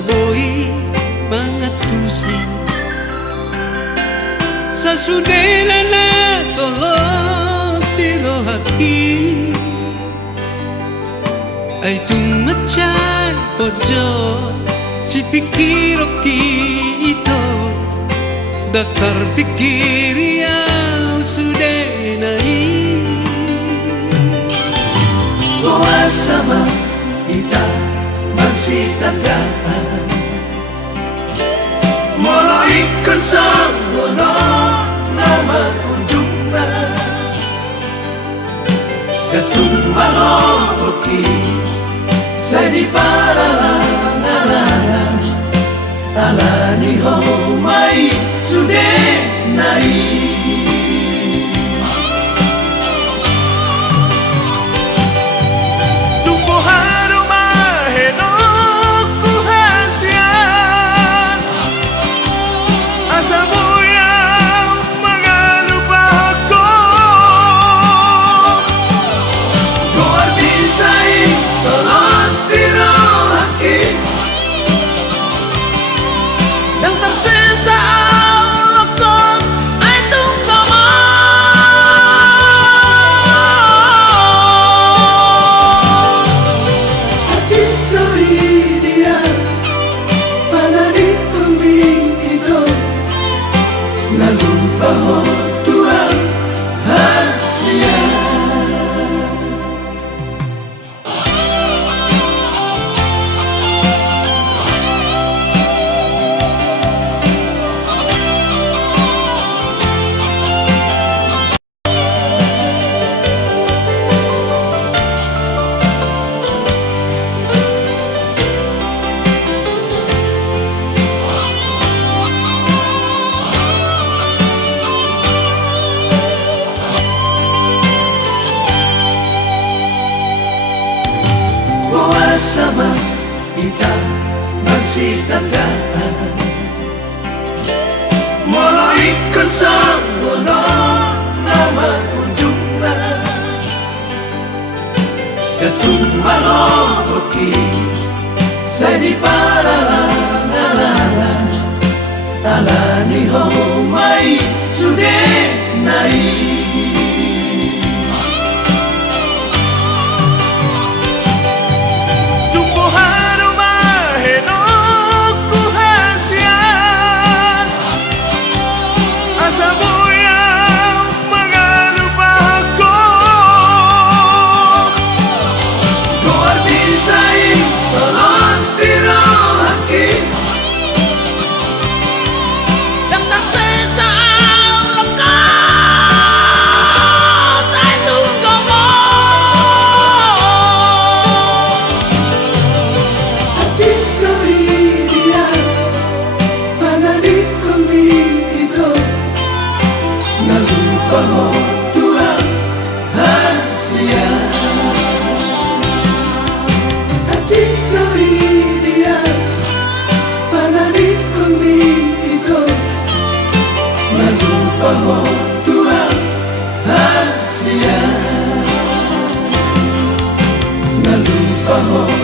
maboi mga tusi sa sudela na solo tiro hati ay tumachay pojo si pikiro ito daktar pikiri au sudenai Goa sama kita masih tandaan Molo ikon sa mono nama ujungna Gatung mahoki sa di paralangalangan Alani ho mai sudenai Sama kita masih tandaan Molo ikon sa mono nama ujungna Gatung mahoki sa di paralangalangan Alani ho mai sudenai Tuhan Asia Nalupa ho